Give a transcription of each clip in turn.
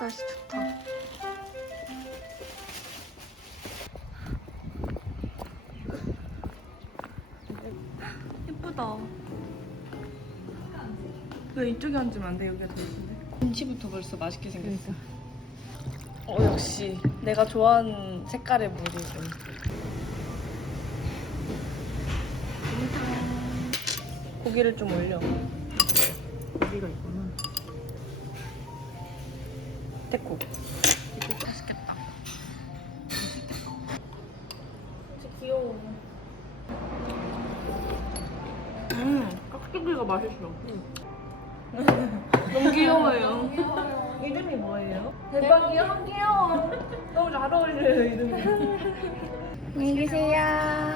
날씨 좋다. 예쁘다. 왜 이쪽에 앉으면 안 돼? 여기가 더 예쁜데? 김치부터 벌써 맛있게 생겼어. 어 역시 내가 좋아하는 색깔의 물이군. 고기를 좀 올려. 여기가 있구나. 됐고. 맛있겠다. 맛있겠다. 진짜 귀여워. 음, 깍두기가 맛있어. 너무 귀여워요. 이름이 뭐예요? 대박이요? 귀여워. 너무 잘 어울려요, 이름이. 안녕히 계세요.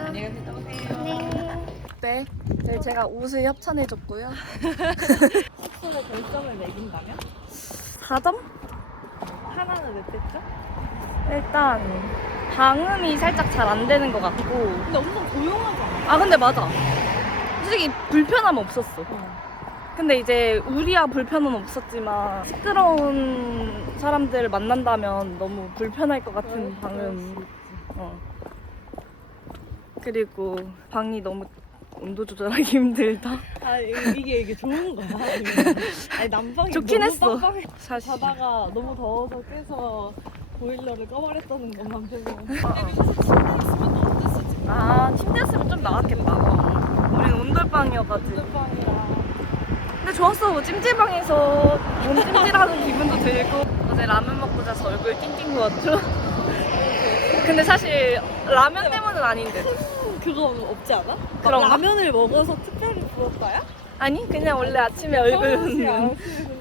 안녕히 갔다 오세요. 네. 네, 제가 옷을 협찬해줬고요. 서로 결점을 매긴다면? 4점? 하나는 몇 대죠? 일단 방음이 살짝 잘 안 되는 것 같고 근데 엄청 조용하잖아. 아 근데 맞아 솔직히 불편함 없었어 근데 이제 우리야 불편은 없었지만 시끄러운 사람들 만난다면 너무 불편할 것 같은 방음 어. 그리고 방이 너무 온도 조절하기 힘들다 아 이- 이게 이게 좋은 거야? 아니 난방이 좋긴 너무 했어. 빡빡해. 사실 자다가 너무 더워서 깨서 보일러를 꺼버렸다는 것만 빼고. 아 침대였으면 좀 나았겠다 우린 온돌방이어가지고. 근데 좋았어. 뭐 찜질방에서 몸 찜질하는 기분도 들고 어제 라면 먹고 자서 얼굴 띵띵 부었죠. 근데 사실 라면 때문은 아닌데. 그거 없지 않아? 그런가? 라면을 먹어서 특별히 부었다야? 아니 그냥 원래 아침에 얼굴 붓는.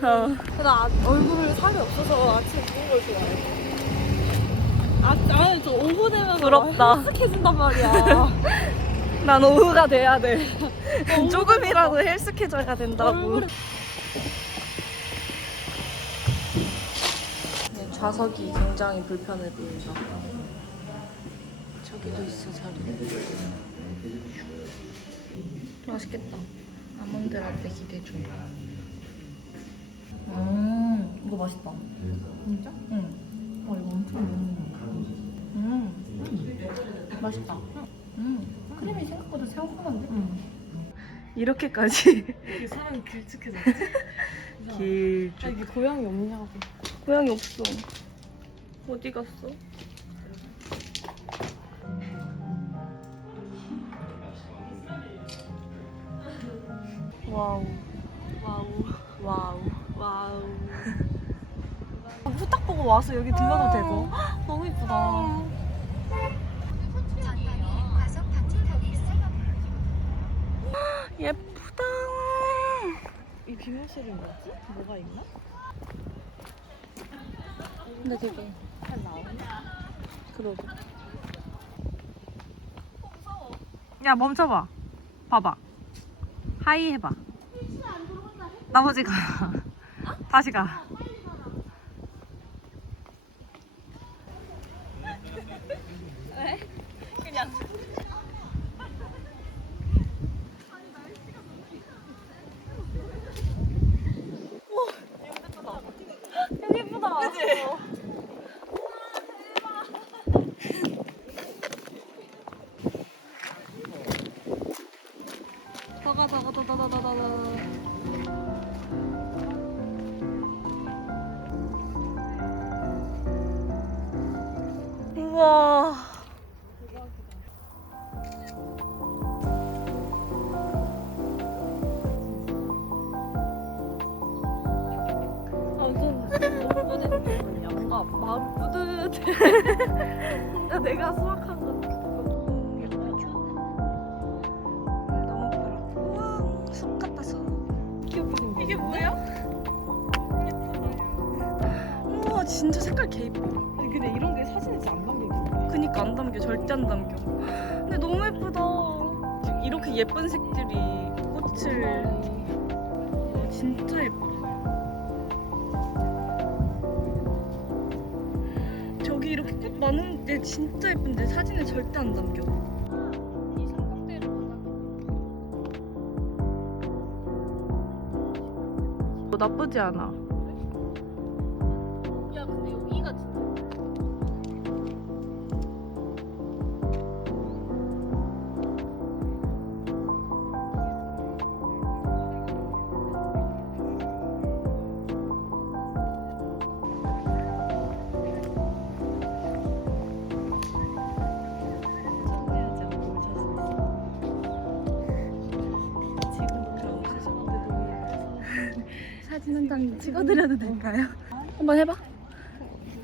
어. 나 아- 얼굴을 살이 없어서 아침에 부은 걸 좋아해. 아, 아니 저 오후 되면 부럽다. 헬스해진단 말이야. 난 오후가 돼야 돼. 오후가 조금이라도 헬스케줘야 된다고. 얼굴에 네, 좌석이 굉장히 불편해 보인다. 저기도 있어 자리. 맛있겠다. 아몬드 라떼 기대 중. 음, 이거 맛있다. 진짜? 응. 어 이거 엄청 거. 음, 맛있다. 음, 크림이 생각보다 새콤한데? 응. 이렇게까지 이게 사람이 길쭉해졌지? 길쭉. 아 이게 고양이 없냐고. 고양이 없어. 어디 갔어? 와우. 와우. 와우. 와우. 후딱 보고 와서 여기 들러도 되고. 헉, 너무 이쁘다. 예쁘다. 이 비밀실은 뭐지? 뭐가 있나? 근데 되게 잘 나오네. 그러게. 야 멈춰봐. 봐봐. 하이 해봐. 나머지 가. 다시 가. 그냥. 뿌듯해. 뭔가 마음 뿌듯해. 진짜 내가 수확한 거. 너무 부럽다. 우와, 숲 같다, 숲. 생겼 이게 뭐야? 우와, 진짜 색깔 개 이뻐. 근데 이런 게 사진에 진짜 안 담겨. 그니까 안 담겨, 절대 안 담겨. 근데 너무 예쁘다. 이렇게 예쁜 색들이 꽃을. 어, 진짜 예쁘 저기 이렇게 꽃 많은데 진짜 예쁜데 사진에 절대 안 담겨. 뭐 나쁘지 않아. 장 찍어드려도 될까요? 한번 해봐.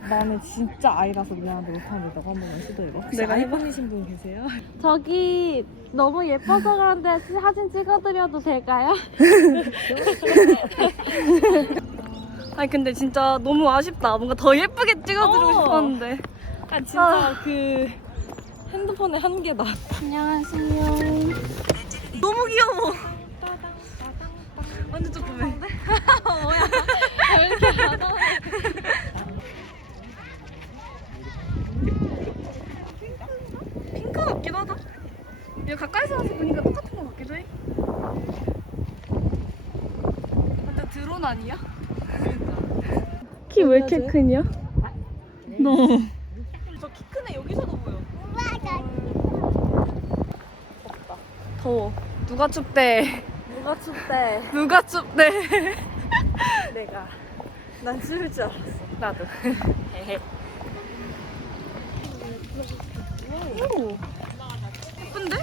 나는 진짜 아이라서 미안한데 못하는데 너가 한 번만 시도해봐. 혹시 내가 해봐? 아이폰이신 분 계세요? 저기 너무 예뻐서 그런데 사진 찍어드려도 될까요? 아니 근데 진짜 너무 아쉽다. 뭔가 더 예쁘게 찍어드리고 어. 싶었는데. 아 진짜 그 핸드폰의 한계다. 안녕하세요. 너무 귀여워. 완전 조그매. 핑크 같기도 하다. 이거 가까이서 와서 보니까 똑같은 것 같기도 해. 완전 드론 아니야? 키 왜 이렇게 크냐? 너. 저 키 크네 여기서도 보여. 더워. 누가 춥대? 누가 춥대? 누가 춥대? 내가. 난 추울 줄 알았어. 나도. 오. 예쁜데?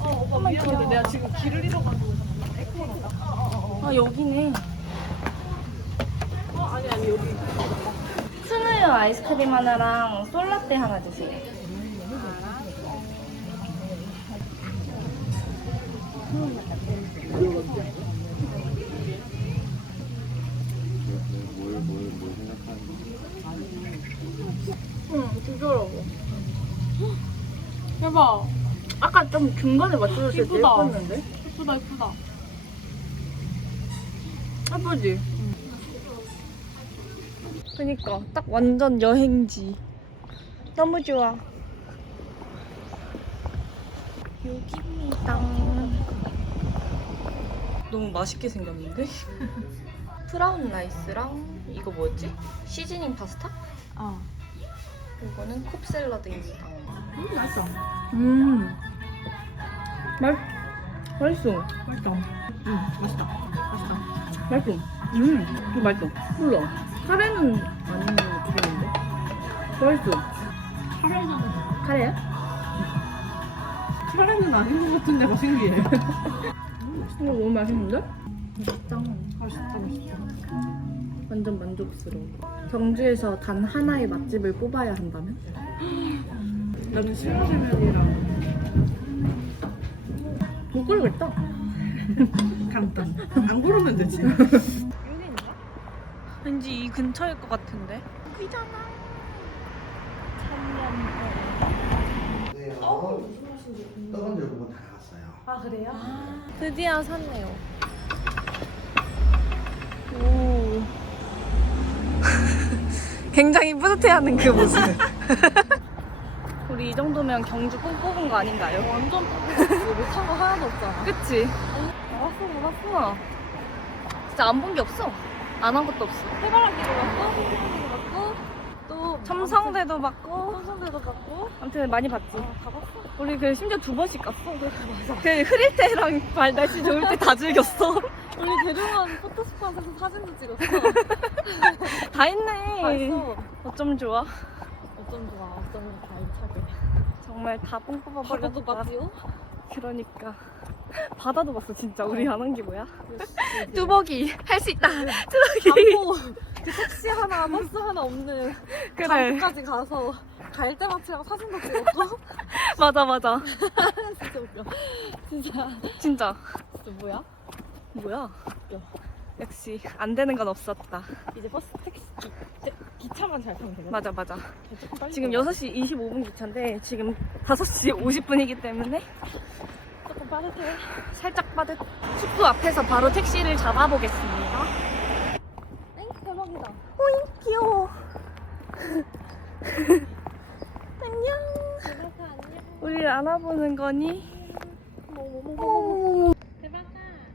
어 오빠 미안해. 내가 지금 길을 잃어가지고. 아 여기네. 어 아니 아니 여기. 스누유 아이스크림 하나랑 솔라떼 하나 주세요. 응. 대박. 아까 좀 중간에 맞춰줬을 때 예쁘다. 예뻤는데? 예쁘다 예쁘다. 예쁘지? 그니까 딱 완전 여행지. 너무 좋아. 여기입니다. 너무 맛있게 생겼는데? 브라운 라이스랑 이거 뭐였지? 시즈닝 파스타? 어. 이거는 컵 샐러드입니다. 음, 맛있어. 음. 맛, 맛있어. 맛있다. 응 맛있다. 맛있다. 맛있어. 음, 이거 맛있어. 몰라. 카레는 아닌 것 같은데. 맛있어. 카레는 카레야? 카레는 아닌 것 같은데가 신기해. 이거 너무 맛있는데? 맛있다. 맛있다 맛있다. 완전 만족스러워. 경주에서 단 하나의 맛집을 뽑아야 한다면? 나는 신라면이랑 못 고르겠다. 간단. 안 고르면 되지. 왠지 이 근처일 것 같은데. 떡은 들고 다 나갔어요. 아 그래요? 드디어 샀네요. 오. 굉장히 뿌듯해하는 그 모습. 우리 이 정도면 경주 꼭 뽑은 거 아닌가요? 완전 이거 못한 거 하나도 없잖아. 그치? 알았어, 알았어. 진짜 안 본 게 없어. 안 한 것도 없어. 갖고, 또 첨성대도 받고. 삼성대도 갖고. 아무튼 많이 봤지. 아, 다 봤어? 우리 그 심지어 두 번씩 갔어. 맞아. 그 흐릴 때랑 발 날씨 좋을 때 다 즐겼어. 우리 대중한 포토스팟에서 사진도 찍었어. 다 했네. 봤어. 어쩜 좋아. 어쩜 좋아, 어쩜 다 알차게. 정말 다뽕 바다도. 봤지요? 그러니까. 바다도 봤어, 진짜. 우리 안 한 게 뭐야? 뚜벅. 뚜벅이. 할 수 있다. 뚜벅이. 택시 하나, 버스 하나 없는 그래. 반포까지 가서 갈때 마치랑 사진도 찍었고. 맞아, 맞아. 진짜 웃겨. 진짜. 진짜. 진짜 뭐야? 뭐야? 웃겨. 역시 안 되는 건 없었다. 이제 버스 택시 기, 기- 기차만 잘 타면 되겠다. 맞아, 맞아. 빨리 지금 가자. 6시 25분 기차인데 지금 5시 50분이기 때문에 조금 빠듯해. 살짝 빠듯 숙소 앞에서 바로 택시를 잡아보겠습니다. 귀여워. 안녕. 우리를 안아보는 거니? 어머머머머. 오. 대박아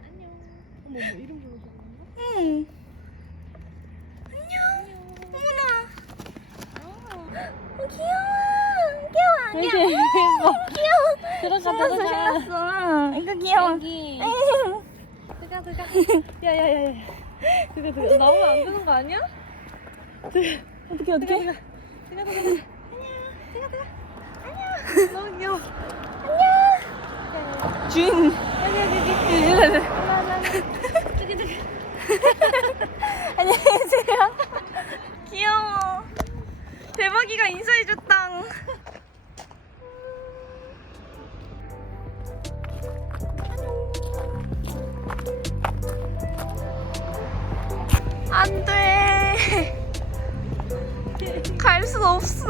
안녕. 어머 뭐 이름 건가? 응. 안녕. 어머나. 어, 귀여워. 귀여워. 귀여워. 귀여워. 들어가 들어가. 신났어. 이거 귀여워. 들어가 들어가. 야야야야. 그거 그거 나오면 안 되는 거 아니야? 어떻게 어떻게? 들어가 들어가. 너무 귀여워. 안녕. 주 수가 없어.